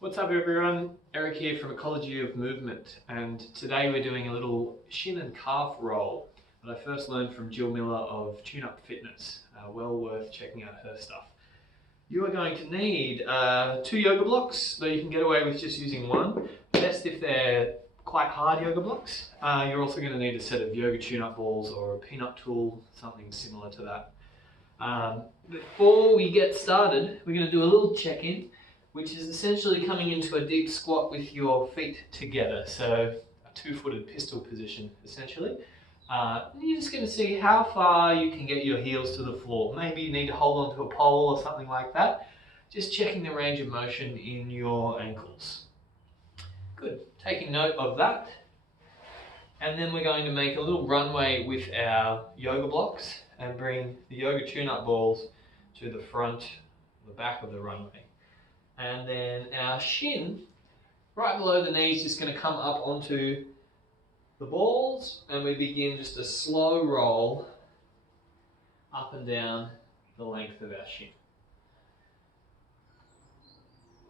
What's up everyone? Eric here from Ecology of Movement, and today we're doing a little shin and calf roll that I first learned from Jill Miller of Tune Up Fitness. Well worth checking out her stuff. You are going to need 2 yoga blocks, though you can get away with just using one. Best if they're quite hard yoga blocks. You're also going to need a set of yoga tune-up balls or a peanut tool, something similar to that. Before we get started, we're going to do a little check-in, which is essentially coming into a deep squat with your feet together. So a 2-footed pistol position, essentially. You're just going to see how far you can get your heels to the floor. Maybe you need to hold onto a pole or something like that. Just checking the range of motion in your ankles. Good, taking note of that. And then we're going to make a little runway with our yoga blocks and bring the yoga tune-up balls to the front, the back of the runway. And then our shin, right below the knee, is just going to come up onto the balls, and we begin just a slow roll up and down the length of our shin.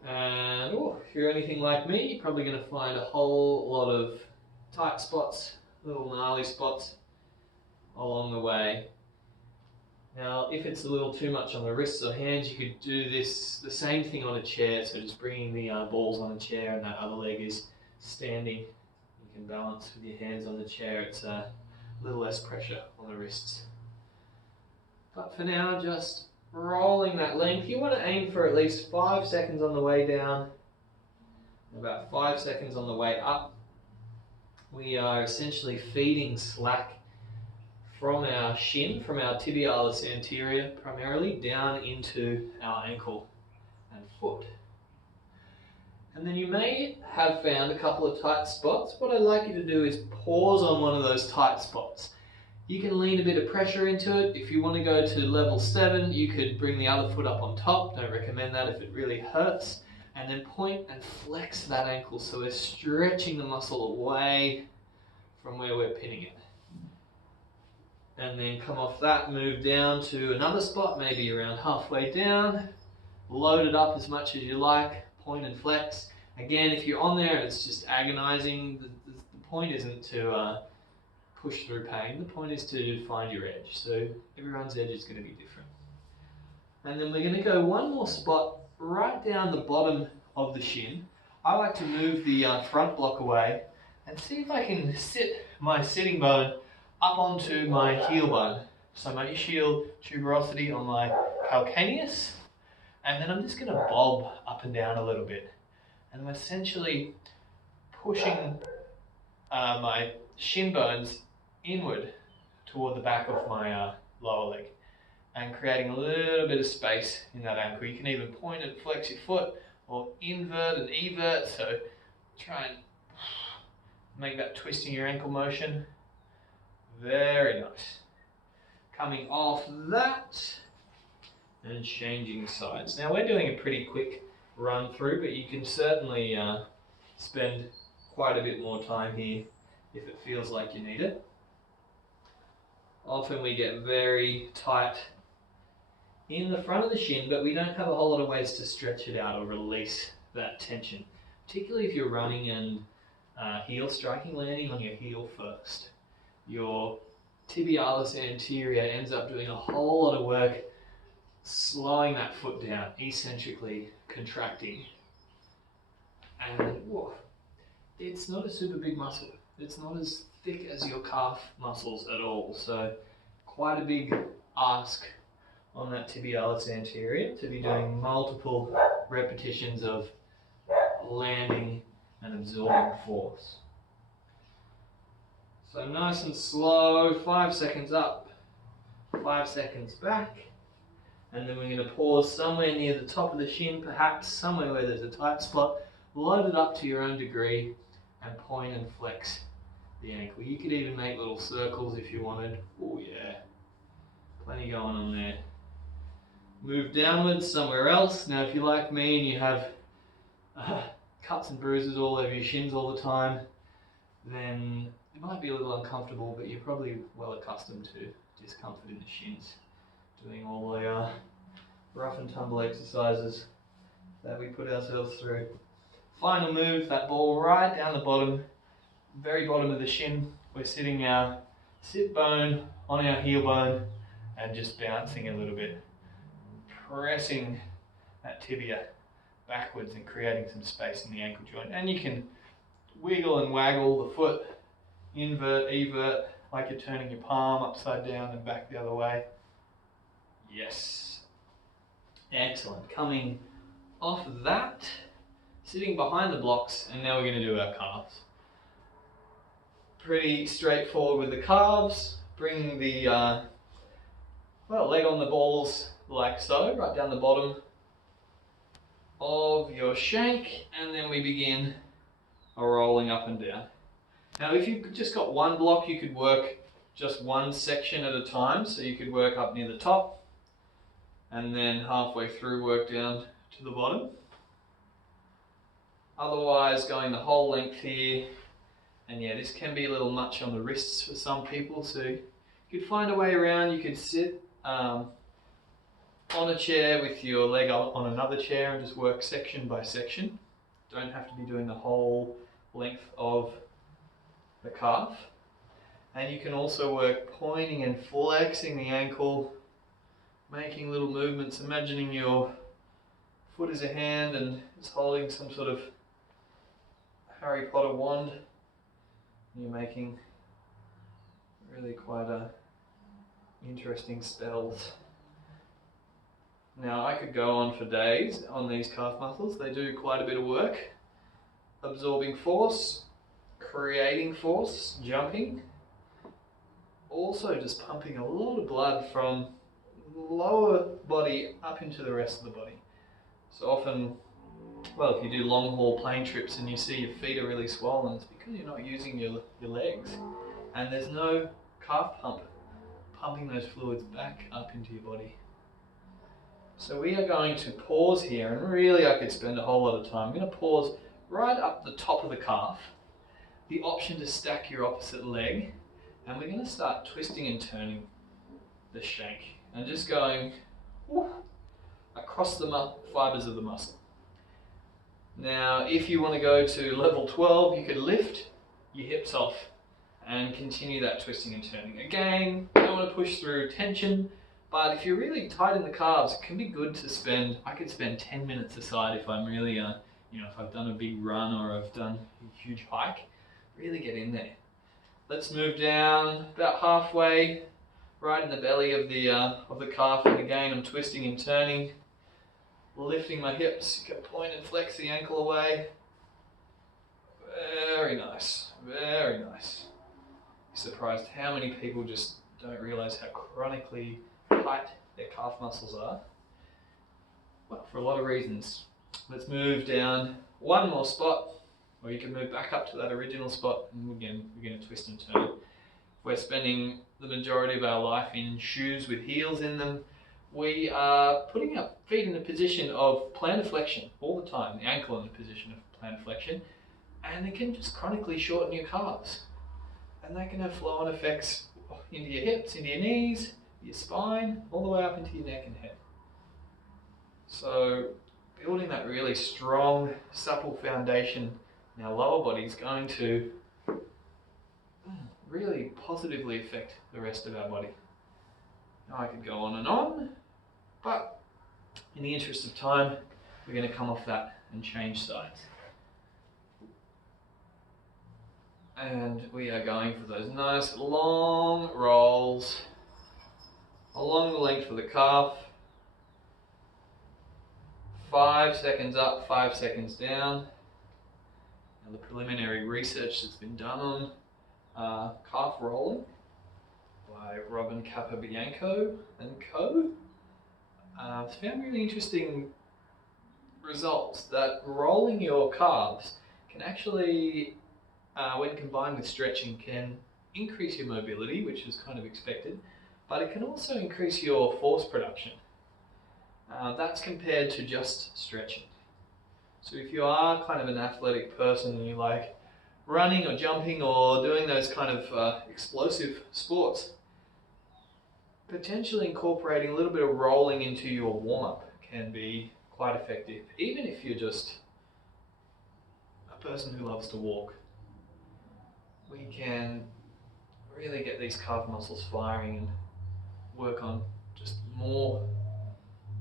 And if you're anything like me, you're probably going to find a whole lot of tight spots, little gnarly spots along the way. Now, if it's a little too much on the wrists or hands, you could do the same thing on a chair. So just bringing the balls on a chair and that other leg is standing. You can balance with your hands on the chair. It's a little less pressure on the wrists. But for now, just rolling that length. You want to aim for at least 5 seconds on the way down, and about 5 seconds on the way up. We are essentially feeding slack from our shin, from our tibialis anterior primarily, down into our ankle and foot. And then you may have found a couple of tight spots. What I'd like you to do is pause on one of those tight spots. You can lean a bit of pressure into it. If you want to go to level 7, you could bring the other foot up on top. Don't recommend that if it really hurts. And then point and flex that ankle so we're stretching the muscle away from where we're pinning it. And then come off that, move down to another spot, maybe around halfway down. Load it up as much as you like, point and flex. Again, if you're on there and it's just agonizing, the point isn't to push through pain. The point is to find your edge. So everyone's edge is going to be different. And then we're going to go one more spot right down the bottom of the shin. I like to move the front block away and see if I can sit my sitting bone up onto my heel bone. So my ischial tuberosity on my calcaneus, and then I'm just going to bob up and down a little bit. And I'm essentially pushing my shin bones inward toward the back of my lower leg and creating a little bit of space in that ankle. You can even point and flex your foot or invert and evert, so try and make that twisting your ankle motion. Very nice. Coming off that and changing sides. Now we're doing a pretty quick run through, but you can certainly spend quite a bit more time here if it feels like you need it. Often we get very tight in the front of the shin, but we don't have a whole lot of ways to stretch it out or release that tension, particularly if you're running and heel striking, landing on your heel first. Your tibialis anterior ends up doing a whole lot of work slowing that foot down, eccentrically contracting. And it's not a super big muscle. It's not as thick as your calf muscles at all. So quite a big ask on that tibialis anterior to be doing multiple repetitions of landing and absorbing force. So nice and slow, 5 seconds up, 5 seconds back, and then we're going to pause somewhere near the top of the shin, perhaps somewhere where there's a tight spot. Load it up to your own degree and point and flex the ankle. You could even make little circles if you wanted. Oh yeah, plenty going on there. Move downwards somewhere else. Now if you're like me and you have cuts and bruises all over your shins all the time, then it might be a little uncomfortable, but you're probably well accustomed to discomfort in the shins, doing all the rough and tumble exercises that we put ourselves through. Final move, that ball right down the bottom, very bottom of the shin. We're sitting our sit bone on our heel bone and just bouncing a little bit, pressing that tibia backwards and creating some space in the ankle joint. And you can wiggle and waggle the foot, invert, evert, like you're turning your palm upside down and back the other way. Yes. Excellent. Coming off of that, sitting behind the blocks, and now we're going to do our calves. Pretty straightforward with the calves. Bring the leg on the balls like so, right down the bottom of your shank, and then we begin rolling up and down. Now if you've just got one block, you could work just one section at a time, so you could work up near the top and then halfway through work down to the bottom. Otherwise, going the whole length here, and yeah, this can be a little much on the wrists for some people, so you could find a way around. You could sit on a chair with your leg on another chair and just work section by section. Don't have to be doing the whole length of the calf. And you can also work pointing and flexing the ankle, making little movements, imagining your foot is a hand and it's holding some sort of Harry Potter wand. You're making really quite interesting spells. Now I could go on for days on these calf muscles. They do quite a bit of work. Absorbing force, creating force, jumping. Also just pumping a lot of blood from lower body up into the rest of the body. So often, well, if you do long haul plane trips and you see your feet are really swollen, it's because you're not using your legs. And there's no calf pump pumping those fluids back up into your body. So we are going to pause here, and really I could spend a whole lot of time. I'm going to pause right up the top of the calf, the option to stack your opposite leg, and we're going to start twisting and turning the shank and just going across the fibers of the muscle. Now, if you want to go to level 12, you could lift your hips off and continue that twisting and turning. Again, you don't want to push through tension, but if you're really tight in the calves, it can be good to spend, I could spend 10 minutes aside if I'm really, if I've done a big run or I've done a huge hike, really get in there. Let's move down about halfway, right in the belly of the calf, and again I'm twisting and turning, lifting my hips. You can point and flex the ankle away. Very nice, very nice. You're surprised how many people just don't realize how chronically tight their calf muscles are. Well, for a lot of reasons. Let's move down one more spot, or you can move back up to that original spot, and again we're going to twist and turn. We're spending the majority of our life in shoes with heels in them. We are putting our feet in a position of plantar flexion all the time, the ankle in a position of plantar flexion, and it can just chronically shorten your calves. And that can have flow-on effects into your hips, into your knees, your spine, all the way up into your neck and head. So building that really strong, supple foundation in our lower body is going to really positively affect the rest of our body. Now I could go on, but in the interest of time, we're going to come off that and change sides. And we are going for those nice long rolls along the length of the calf. 5 seconds up, 5 seconds down. Now the preliminary research that's been done on calf rolling by Robin Capobianco and co. It's found really interesting results that rolling your calves can actually, when combined with stretching, can increase your mobility, which is kind of expected, but it can also increase your force production. That's compared to just stretching. So if you are kind of an athletic person and you like running or jumping or doing those kind of explosive sports, potentially incorporating a little bit of rolling into your warm-up can be quite effective, even if you're just person who loves to walk, we can really get these calf muscles firing and work on just more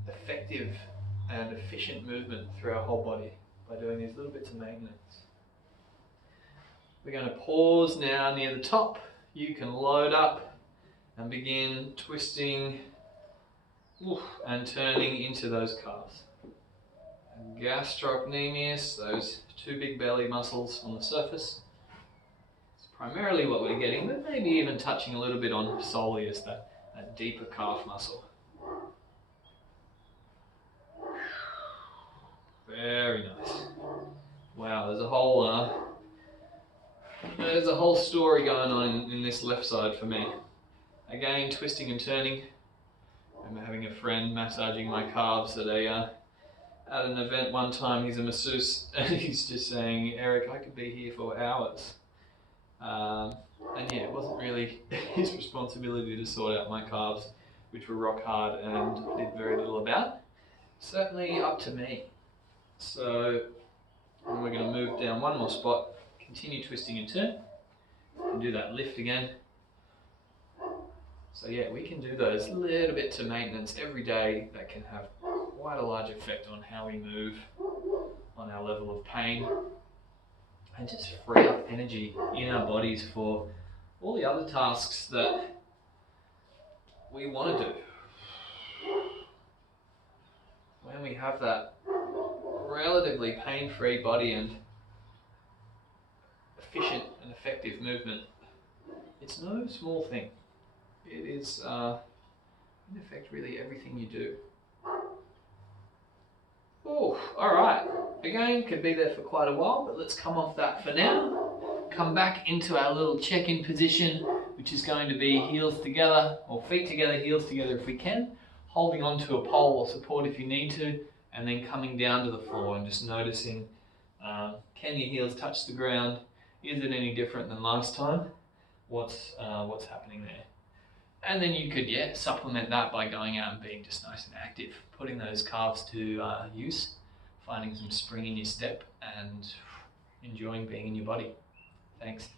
effective and efficient movement through our whole body by doing these little bits of maintenance. We're going to pause now near the top. You can load up and begin twisting and turning into those calves. Gastrocnemius, those two big belly muscles on the surface. It's primarily what we're getting, but maybe even touching a little bit on soleus, that deeper calf muscle. Very nice. Wow, there's a whole story going on in this left side for me. Again, twisting and turning. I'm having a friend massaging my calves at an event one time. He's a masseuse, and he's just saying, "Eric, I could be here for hours." And yeah, it wasn't really his responsibility to sort out my calves, which were rock hard and did very little about. Certainly up to me. So we're going to move down one more spot, continue twisting and turn, and do that lift again. So yeah, we can do those little bits of maintenance every day that can have quite a large effect on how we move, on our level of pain, and just free up energy in our bodies for all the other tasks that we want to do. When we have that relatively pain-free body and efficient and effective movement, it's no small thing. It is, in effect, really everything you do. Oh, alright. Again, could be there for quite a while, but let's come off that for now. Come back into our little check-in position, which is going to be heels together, or feet together, heels together if we can, holding onto a pole or support if you need to, and then coming down to the floor and just noticing, can your heels touch the ground? Is it any different than last time? What's happening there? And then you could, supplement that by going out and being just nice and active, putting those calves to use, finding some spring in your step and enjoying being in your body. Thanks.